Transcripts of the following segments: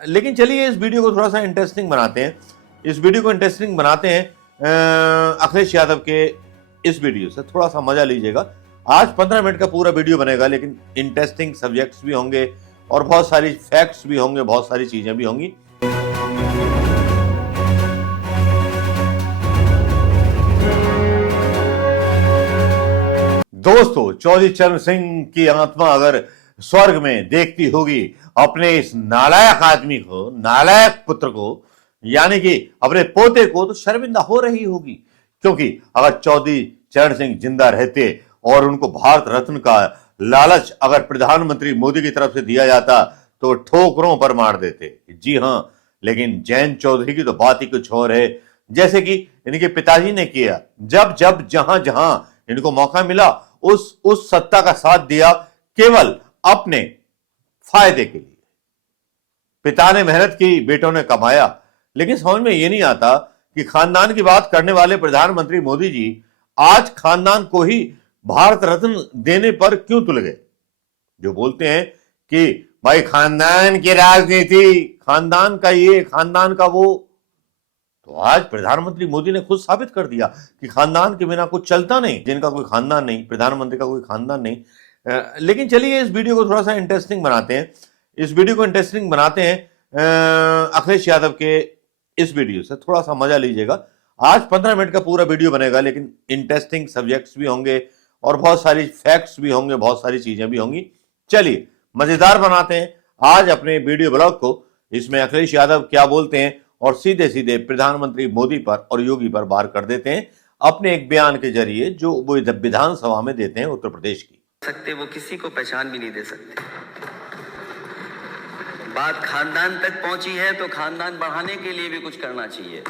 लेकिन चलिए इस वीडियो को थोड़ा सा इंटरेस्टिंग बनाते हैं। इस वीडियो को इंटरेस्टिंग बनाते हैं अखिलेश यादव के इस वीडियो से थोड़ा सा मजा लीजिएगा। आज 15 मिनट का पूरा वीडियो बनेगा, लेकिन इंटरेस्टिंग सब्जेक्ट्स भी होंगे और बहुत सारी फैक्ट्स भी होंगे, बहुत सारी चीजें भी होंगी। दोस्तों, चौधरी चरण सिंह की आत्मा अगर स्वर्ग में देखती होगी अपने इस नालायक आदमी को, नालायक पुत्र को, यानी कि अपने पोते को, तो शर्मिंदा हो रही होगी। क्योंकि अगर चौधरी चरण सिंह जिंदा रहते और उनको भारत रत्न का लालच अगर प्रधानमंत्री मोदी की तरफ से दिया जाता तो ठोकरों पर मार देते। जी हां, लेकिन जयंत चौधरी की तो बात ही कुछ और है। जैसे कि इनके पिताजी ने किया, जब जब जहां जहां इनको मौका मिला उस सत्ता का साथ दिया, केवल अपने फायदे के लिए। पिता ने मेहनत की, बेटों ने कमाया। लेकिन समझ में यह नहीं आता कि खानदान की बात करने वाले प्रधानमंत्री मोदी जी आज खानदान को ही भारत रत्न देने पर क्यों तुल गए। जो बोलते हैं कि भाई खानदान की राजनीति, खानदान का ये, खानदान का वो, तो आज प्रधानमंत्री मोदी ने खुद साबित कर दिया कि खानदान के बिना कुछ चलता नहीं। जिनका कोई खानदान नहीं, प्रधानमंत्री का कोई खानदान नहीं। लेकिन चलिए इस वीडियो को थोड़ा सा इंटरेस्टिंग बनाते हैं। इस वीडियो को इंटरेस्टिंग बनाते हैं अखिलेश यादव के इस वीडियो से थोड़ा सा मजा लीजिएगा। आज 15 मिनट का पूरा वीडियो बनेगा, लेकिन इंटरेस्टिंग सब्जेक्ट्स भी होंगे और बहुत सारी फैक्ट्स भी होंगे, बहुत सारी चीजें भी होंगी। चलिए मजेदार बनाते हैं आज अपने वीडियो ब्लॉग को। इसमें अखिलेश यादव क्या बोलते हैं और सीधे सीधे प्रधानमंत्री मोदी पर और योगी पर वार कर देते हैं अपने एक बयान के जरिए जो वो विधानसभा में देते हैं उत्तर प्रदेश की। सकते वो किसी को पहचान भी नहीं दे सकते। बात खानदान तक पहुंची है तो खानदान बढ़ाने के लिए भी कुछ करना चाहिए।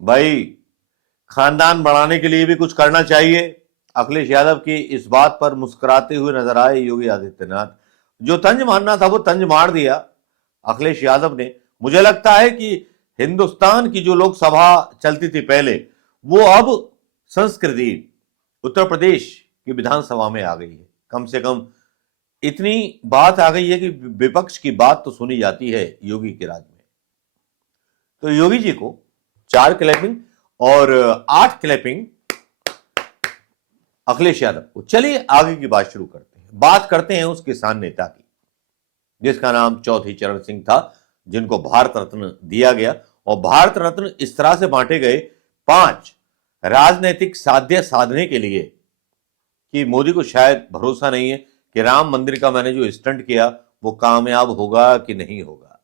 भाई खानदान बढ़ाने के लिए भी कुछ करना चाहिए। अखिलेश यादव की इस बात पर मुस्कुराते हुए नजर आए योगी आदित्यनाथ। जो तंज मारना था वो तंज मार दिया अखिलेश यादव ने। मुझे लगता है कि हिंदुस्तान की जो लोकसभा चलती थी पहले, वो अब संस्कृति उत्तर प्रदेश की विधानसभा में आ गई है। कम से कम इतनी बात आ गई है कि विपक्ष की बात तो सुनी जाती है योगी के राज में। तो योगी जी को 4 क्लैपिंग और 8 क्लैपिंग अखिलेश यादव को। चलिए आगे की बात शुरू करते हैं। बात करते हैं उस किसान नेता की जिसका नाम चौधरी चरण सिंह था, जिनको भारत रत्न दिया गया। और भारत रत्न इस तरह से बांटे गए 5 राजनीतिक साध्य साधने के लिए कि मोदी को शायद भरोसा नहीं है कि राम मंदिर का मैंने जो स्टंट किया वो कामयाब होगा कि नहीं होगा।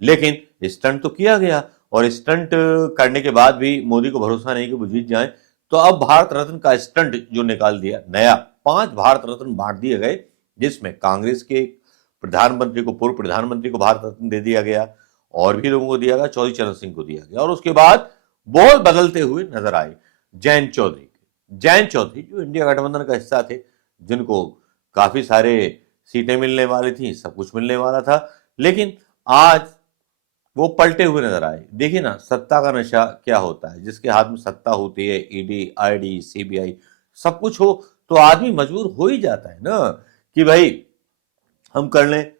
लेकिन स्टंट तो किया गया और स्टंट करने के बाद भी मोदी को भरोसा नहीं कि वो जीत जाए। तो अब भारत रत्न का स्टंट जो निकाल दिया नया, 5 भारत रत्न बांट दिए गए, जिसमें कांग्रेस के प्रधानमंत्री को, पूर्व प्रधानमंत्री को भारत रत्न दे दिया गया और भी लोगों को दिया गया, चौधरी चरण सिंह को दिया गया। और उसके बाद बोल बदलते हुए नजर आए जयंत चौधरी। जयंत चौधरी जो इंडिया गठबंधन का हिस्सा थे, जिनको काफी सारे सीटें मिलने वाली थी, सब कुछ मिलने वाला था, लेकिन आज वो पलटे हुए नजर आए। देखिए ना, सत्ता का नशा क्या होता है। जिसके हाथ में सत्ता होती है, ईडी, आईडी, सीबीआई, सब कुछ हो तो आदमी मजबूर हो ही जाता है ना कि भाई हम कर लें।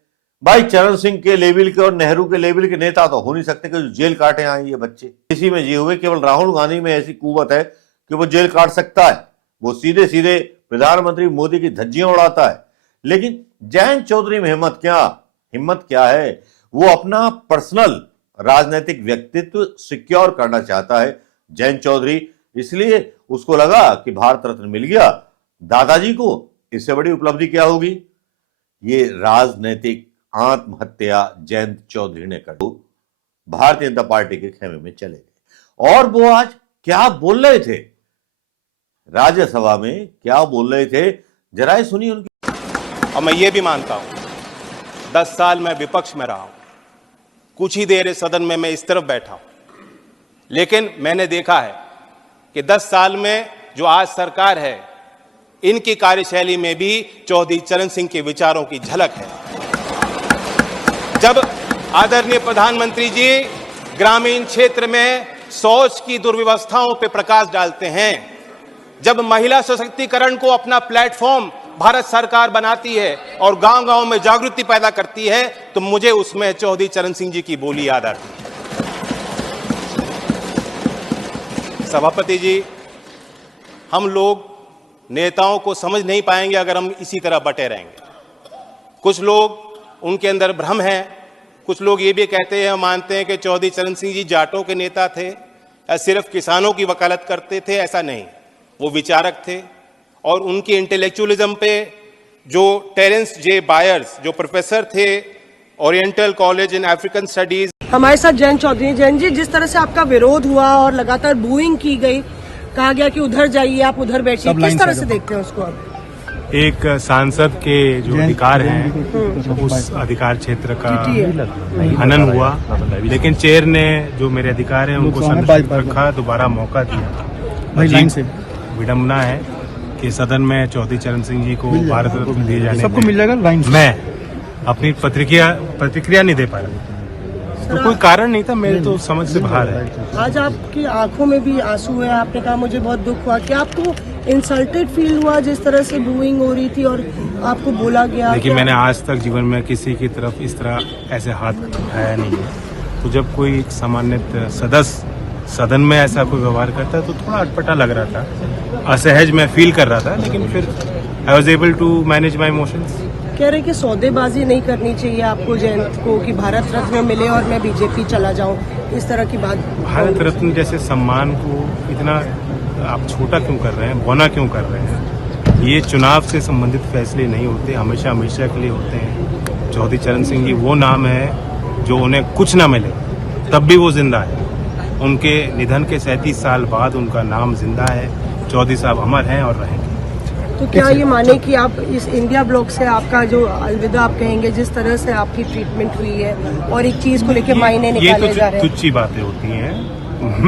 भाई चरण सिंह के लेवल के और नेहरू के लेवल के नेता तो हो नहीं सकते कि जेल काटे आए ये बच्चे। इसी में जिए हुए केवल राहुल गांधी में ऐसी कुवत है कि वो जेल काट सकता है। वो सीधे सीधे प्रधानमंत्री मोदी की धज्जियां उड़ाता है। लेकिन जयंत चौधरी में हिम्मत क्या है। वो अपना पर्सनल राजनीतिक व्यक्तित्व सिक्योर करना चाहता है जयंत चौधरी। इसलिए उसको लगा कि भारत रत्न मिल गया दादाजी को, इससे बड़ी उपलब्धि क्या होगी। ये राजनीतिक आत्महत्या जयंत चौधरी ने कर भारतीय जनता पार्टी के खेमे में चले गए। और वो आज क्या बोल रहे थे राज्यसभा में, क्या बोल रहे थे, जरा सुनिए उनकी। और मैं ये भी मानता हूं 10 साल मैं विपक्ष में रहा हूं, कुछ ही देर इस सदन में मैं इस तरफ बैठा हूं, लेकिन मैंने देखा है कि 10 साल में जो आज सरकार है, इनकी कार्यशैली में भी चौधरी चरण सिंह के विचारों की झलक है। जब आदरणीय प्रधानमंत्री जी ग्रामीण क्षेत्र में शौच की दुर्व्यवस्थाओं पर प्रकाश डालते हैं, जब महिला सशक्तिकरण को अपना प्लेटफॉर्म भारत सरकार बनाती है और गांव-गांव में जागृति पैदा करती है, तो मुझे उसमें चौधरी चरण सिंह जी की बोली याद आती है। सभापति जी, हम लोग नेताओं को समझ नहीं पाएंगे अगर हम इसी तरह बटे रहेंगे। कुछ लोग उनके अंदर भ्रम है, कुछ लोग ये भी कहते हैं, मानते हैं कि चौधरी चरण सिंह जी जाटों के नेता थे या सिर्फ किसानों की वकालत करते थे। ऐसा नहीं, वो विचारक थे और उनके इंटेलेक्चुअलिज्म पे जो टेरेंस जे बायर्स, जो प्रोफेसर थे oriental college in African studies. हमारे साथ जयंत चौधरी। जयंत जी, जिस तरह से आपका विरोध हुआ और लगातार बूइंग की गई, कहा गया कि उधर जाइए, आप उधर बैठिए, किस तरह से देखते हैं उसको आप? एक सांसद के जो अधिकार हैं उस अधिकार क्षेत्र का हनन हुआ, लेकिन चेयर ने जो मेरे अधिकार हैं उनको संरक्षित रखा, दोबारा मौका दिया। अजीब विडम्बना है कि सदन में चौधरी चरण सिंह जी को भारत रत्न दिए जाने सबको मिल जाएगा, मैं अपनी प्रतिक्रिया नहीं दे पाया, तो कोई कारण नहीं था, मेरे तो समझ से बाहर है। आज आपकी आंखों में भी आंसू है, आपने कहा मुझे बहुत दुख हुआ। क्या आपको इंसल्टेड फील हुआ जिस तरह से बूइंग हो रही थी और आपको बोला गया? देखिए, मैंने आज तक जीवन में किसी की तरफ इस तरह ऐसे हाथ उठाया नहीं है, तो जब कोई सामान्य सदस्य सदन में ऐसा कोई व्यवहार करता है तो थोड़ा अटपटा लग रहा था, असहज मैं फील कर रहा था, लेकिन फिर I was able to manage my emotions. कह रहे कि सौदेबाजी नहीं करनी चाहिए आपको जयंत को, कि भारत रत्न मिले और मैं बीजेपी चला जाऊं, इस तरह की बात। भारत रत्न जैसे सम्मान को इतना आप छोटा क्यों कर रहे हैं, बौना क्यों कर रहे हैं? ये चुनाव से संबंधित फैसले नहीं होते, हमेशा हमेशा के लिए होते हैं। चौधरी चरण सिंह जी वो नाम है जो उन्हें कुछ ना मिले तब भी वो जिंदा है। उनके निधन के 37 साल बाद उनका नाम जिंदा है। चौधरी साहब अमर हैं और रहेंगे। तो क्या ये माने कि आप इस इंडिया ब्लॉक से आपका जो अलविदा आप कहेंगे, जिस तरह से आपकी ट्रीटमेंट हुई है और एक चीज को लेके मायने निकाले जा रहे हैं? ये तो तुच्छी बातें होती हैं,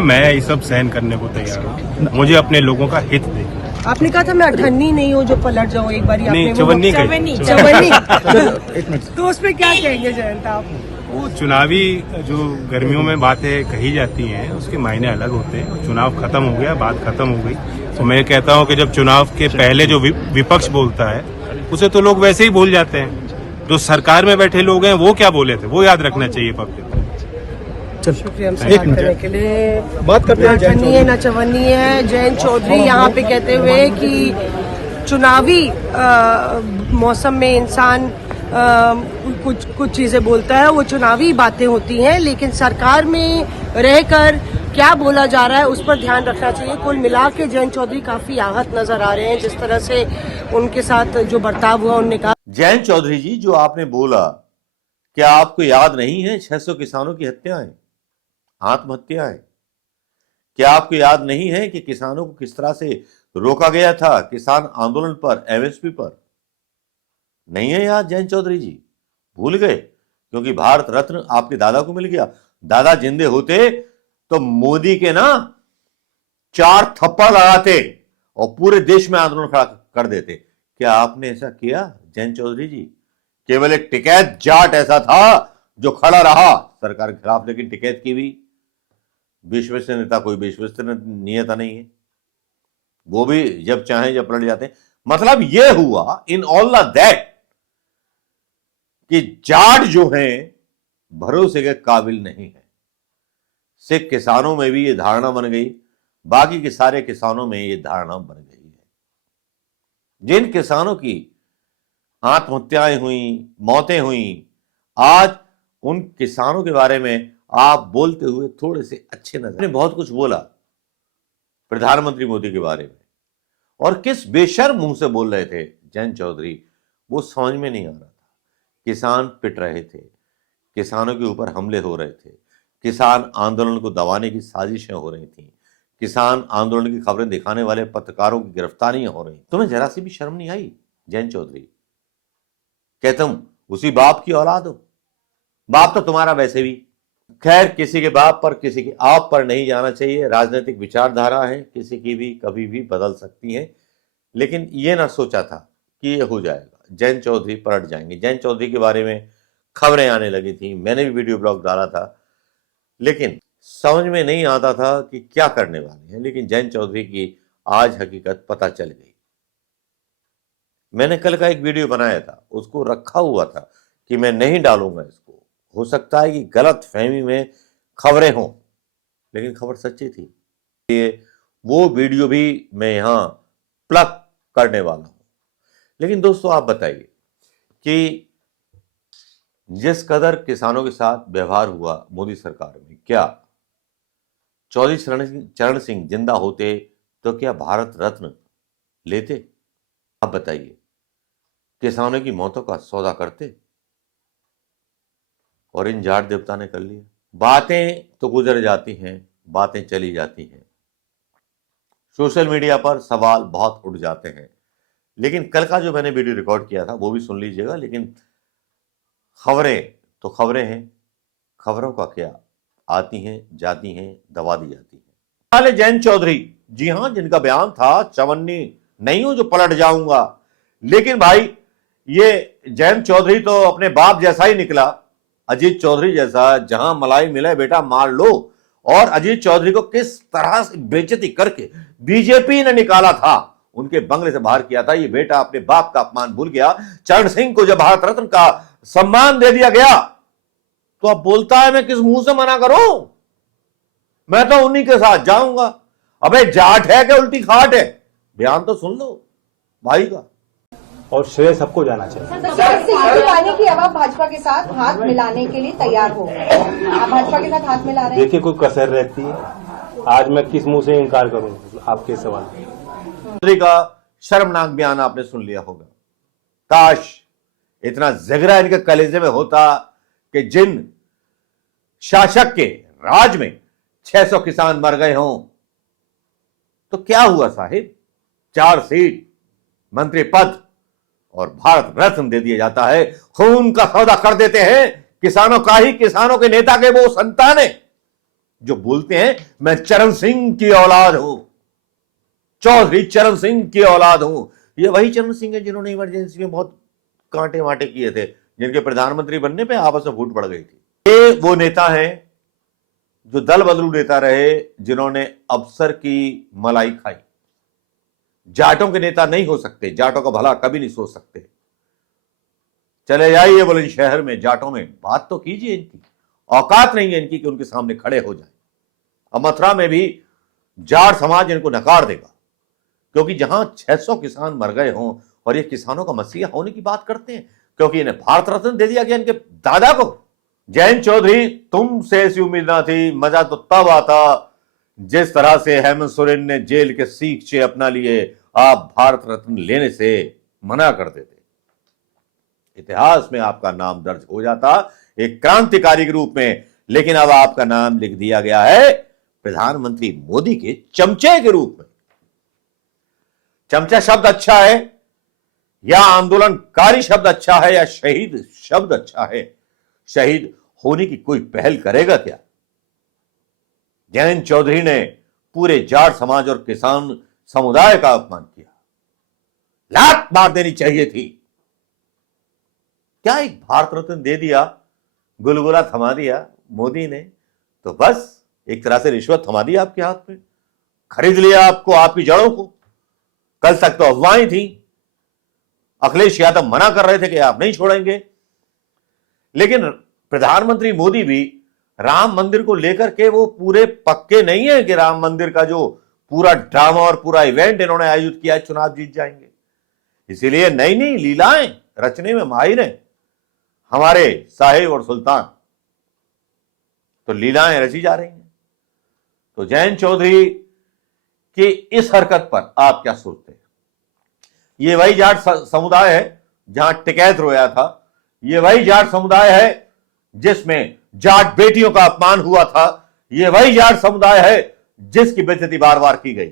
मैं ये सब सहन करने को तैयार हूँ। मुझे अपने लोगों का हित देखना। आपने कहा था मैं अठन्नी नहीं हूँ जो पलट जाऊँ एक बार। नहीं, चवन्नी तो उसमें क्या कहेंगे जयंत आप? वो चुनावी जो गर्मियों में बातें कही जाती हैं उसके मायने अलग होते हैं। चुनाव खत्म हो गया, बात खत्म हो गई, तो मैं कहता हूं कि जब चुनाव के पहले जो विपक्ष बोलता है उसे तो लोग वैसे ही भूल जाते हैं। जो सरकार में बैठे लोग हैं वो क्या बोले थे वो याद रखना चाहिए पब्लिक को। शुक्रिया हमसे बात करने के लिए। बात करते हैं अठन्नी है न चवन्नी है। जयंत चौधरी यहाँ पे कहते हुए कि चुनावी मौसम में इंसान कुछ चीजें बोलता है, वो चुनावी बातें होती हैं, लेकिन सरकार में रहकर क्या बोला जा रहा है उस पर ध्यान रखना चाहिए। कुल मिला के जयंत चौधरी काफी आहत नजर आ रहे हैं जिस तरह से उनके साथ जो बर्ताव हुआ। उन्होंने कहा, जयंत चौधरी जी, जो आपने बोला, क्या आपको याद नहीं है 600 किसानों की हत्याएं, आत्महत्याएं? क्या आपको याद नहीं है कि किसानों को किस तरह से रोका गया था किसान आंदोलन पर, एमएसपी पर? नहीं है याद जयंत चौधरी जी? भूल गए क्योंकि भारत रत्न आपके दादा को मिल गया। दादा जिंदे होते तो मोदी के ना 4 थप्पड़ लगाते और पूरे देश में आंदोलन खड़ा कर देते। क्या आपने ऐसा किया जयंत चौधरी जी? केवल एक टिकैत जाट ऐसा था जो खड़ा रहा सरकार के खिलाफ, लेकिन टिकैत की भी विश्वसनीय नेता कोई विश्वसनीयता नहीं है। वो भी जब चाहे जब पलट जाते हैं। मतलब यह हुआ इन ऑल दैट कि जाट जो हैं भरोसे के काबिल नहीं है। सिख किसानों में भी ये धारणा बन गई, बाकी के सारे किसानों में ये धारणा बन गई है। जिन किसानों की आत्महत्याएं हुई, मौतें हुई, आज उन किसानों के बारे में आप बोलते हुए थोड़े से अच्छे नजर। आपने बहुत कुछ बोला प्रधानमंत्री मोदी के बारे में, और किस बेशर्म मुंह से बोल रहे थे जयंत चौधरी, वो समझ में नहीं आ रहा था। किसान पिट रहे थे, किसानों के ऊपर हमले हो रहे थे, किसान आंदोलन को दबाने की साजिशें हो रही थी, किसान आंदोलन की खबरें दिखाने वाले पत्रकारों की गिरफ्तारियां हो रही। तुम्हें जरा सी भी शर्म नहीं आई जयंत चौधरी? क्या तुम उसी बाप की औलाद हो? बाप तो तुम्हारा वैसे भी। खैर, किसी के बाप पर, किसी के आप पर नहीं जाना चाहिए। राजनीतिक विचारधारा है, किसी की भी कभी भी बदल सकती है, लेकिन ये ना सोचा था कि ये हो जाएगा। जयंत चौधरी पलट जाएंगे। जयंत चौधरी के बारे में खबरें आने लगी थी, मैंने भी वीडियो ब्लॉग डाला था, लेकिन समझ में नहीं आता था कि क्या करने वाले हैं। लेकिन जयंत चौधरी की आज हकीकत पता चल गई। मैंने कल का एक वीडियो बनाया था, उसको रखा हुआ था कि मैं नहीं डालूंगा इसको, हो सकता है कि गलत फहमी में खबरें हों, लेकिन खबर सच्ची थी। ये वो वीडियो भी मैं यहां प्लग करने वाला हूं। लेकिन दोस्तों आप बताइए कि जिस कदर किसानों के साथ व्यवहार हुआ मोदी सरकार में, क्या चौधरी चरण सिंह जिंदा होते तो क्या भारत रत्न लेते? आप बताइए, किसानों की मौतों का सौदा करते? और इन जाट देवता ने कर लिया। बातें तो गुजर जाती हैं, बातें चली जाती हैं, सोशल मीडिया पर सवाल बहुत उठ जाते हैं। लेकिन कल का जो मैंने वीडियो रिकॉर्ड किया था वो भी सुन लीजिएगा। लेकिन खबरें तो खबरें हैं, खबरों का क्या, आती हैं जाती हैं, दबा दी जाती हैं। जयंत चौधरी, जी हां, जिनका बयान था चवन्नी नहीं हूं जो पलट जाऊंगा, लेकिन भाई ये जयंत चौधरी तो अपने बाप जैसा ही निकला, अजीत चौधरी जैसा। जहां मलाई मिले बेटा मार लो। और अजीत चौधरी को किस तरह से बेइज्जती करके बीजेपी ने निकाला था, उनके बंगले से बाहर किया था। ये बेटा अपने बाप का अपमान भूल गया। चरण सिंह को जब भारत रत्न का सम्मान दे दिया गया तो अब बोलता है मैं किस मुंह से मना करूं, मैं तो उन्हीं के साथ जाऊंगा। अबे जाट है क्या उल्टी खाट है? बयान तो सुन लो भाई का। और श्रेय सबको जाना चाहिए। सिंह पाने की अब आप भाजपा के साथ हाथ मिलाने के लिए तैयार हो, आप भाजपा के साथ हाथ मिला रहे हैं? देखिए कोई कसर रहती है, आज मैं किस मुंह से इनकार करूं आपके सवाल। चौधरी का शर्मनाक बयान आपने सुन लिया होगा। काश इतना जिगरा इनके कलेजे में होता कि जिन शासक के राज में 600 किसान मर गए हों तो क्या हुआ साहिब, 4 सीट, मंत्री पद और भारत रत्न दे दिया जाता है। खून का सौदा कर देते हैं किसानों का ही, किसानों के नेता के वो संतान है जो बोलते हैं मैं चरण सिंह की औलाद हूं, चौधरी चरण सिंह की औलाद हूं। ये वही चरण सिंह है जिन्होंने इमरजेंसी में बहुत कांटे वांटे किए थे, जिनके प्रधानमंत्री बनने पे आपस में फूट पड़ गई थी। ये वो नेता हैं जो दल बदलू नेता रहे, जिन्होंने अफसर की मलाई खाई। जाटों के नेता नहीं हो सकते, जाटों का भला कभी नहीं सोच सकते। चले जाइए बुलंदशहर में, जाटों में बात तो कीजिए, इनकी औकात नहीं है इनकी कि उनके सामने खड़े हो जाए। अब मथुरा में भी जाट समाज इनको नकार देगा, क्योंकि जहां 600 किसान मर गए हों और ये किसानों का मसीहा होने की बात करते हैं, क्योंकि इन्हें भारत रत्न दे दिया गया इनके दादा को। जयंत चौधरी, तुमसे ऐसी उम्मीद ना थी। मजा तो तब आता जिस तरह से हेमंत सोरेन ने जेल के सींचे अपना लिए, आप भारत रत्न लेने से मना कर देते, इतिहास में आपका नाम दर्ज हो जाता एक क्रांतिकारी के रूप में। लेकिन अब आपका नाम लिख दिया गया है प्रधानमंत्री मोदी के चमचे के रूप में। चमचा शब्द अच्छा है या आंदोलनकारी शब्द अच्छा है या शहीद शब्द अच्छा है? शहीद होने की कोई पहल करेगा क्या? जयंत चौधरी ने पूरे जाट समाज और किसान समुदाय का अपमान किया, लात मार देनी चाहिए थी। क्या एक भारत रत्न दे दिया, गुलगुला थमा दिया मोदी ने, तो बस एक तरह से रिश्वत थमा दी आपके हाथ में, खरीद लिया आपको, आपकी जड़ों को। कल तक तो अफवाहें थी, अखिलेश यादव मना कर रहे थे कि आप नहीं छोड़ेंगे, लेकिन प्रधानमंत्री मोदी भी राम मंदिर को लेकर के वो पूरे पक्के नहीं है कि राम मंदिर का जो पूरा ड्रामा और पूरा इवेंट इन्होंने आयोजित किया है चुनाव जीत जाएंगे। इसीलिए नई नई लीलाएं रचने में माहिर हैं हमारे साहिब और सुल्तान, तो लीलाएं रची जा रही हैं। तो जयंत चौधरी की इस हरकत पर आप क्या सोचते हैं? ये वही जाट समुदाय है जहां टिकैत रोया था, ये वही जाट समुदाय है जिसमें जाट बेटियों का अपमान हुआ था, ये वही जाट समुदाय है जिसकी बेइज्जती बार बार की गई।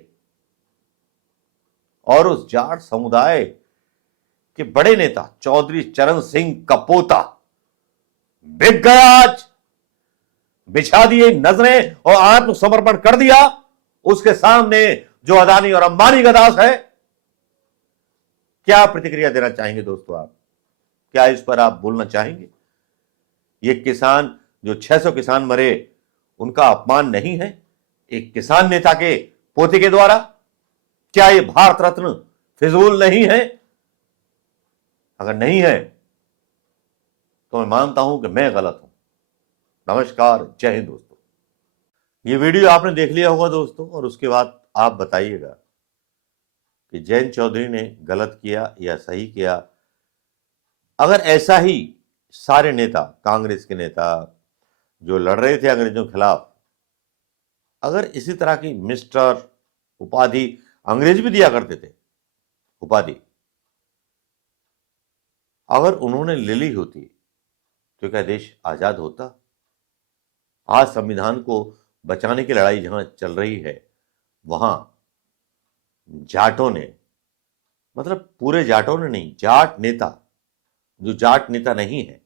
और उस जाट समुदाय के बड़े नेता चौधरी चरण सिंह का पोता बिक गया, आज बिछा दिए नजरें और आत्मसमर्पण कर दिया। उसके सामने जो अदानी और अंबानी का दास है, क्या प्रतिक्रिया देना चाहेंगे दोस्तों आप? क्या इस पर आप बोलना चाहेंगे? ये किसान जो 600 किसान मरे उनका अपमान नहीं है एक किसान नेता के पोते के द्वारा? क्या ये भारत रत्न फिजूल नहीं है? अगर नहीं है तो मैं मानता हूं कि मैं गलत हूं। नमस्कार, जय हिंद दोस्तों। ये वीडियो आपने देख लिया होगा दोस्तों, और उसके बाद आप बताइएगा कि जयंत चौधरी ने गलत किया या सही किया। अगर ऐसा ही सारे नेता, कांग्रेस के नेता जो लड़ रहे थे अंग्रेजों के खिलाफ, अगर इसी तरह की मिस्टर उपाधि, अंग्रेज भी दिया करते थे उपाधि, अगर उन्होंने ले ली होती तो क्या देश आजाद होता? आज संविधान को बचाने की लड़ाई जहां चल रही है, वहां जाटों ने, मतलब पूरे जाटों ने नहीं, जाट नेता जो जाट नेता नहीं है,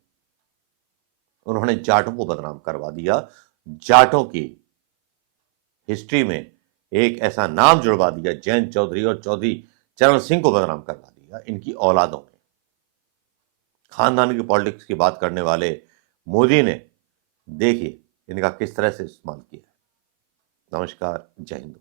उन्होंने जाटों को बदनाम करवा दिया। जाटों की हिस्ट्री में एक ऐसा नाम जुड़वा दिया, जयंत चौधरी और चौधरी चरण सिंह को बदनाम करवा दिया इनकी औलादों ने। खानदान की पॉलिटिक्स की बात करने वाले मोदी ने देखिए इनका किस तरह से इस्तेमाल किया है। नमस्कार, जय हिंद।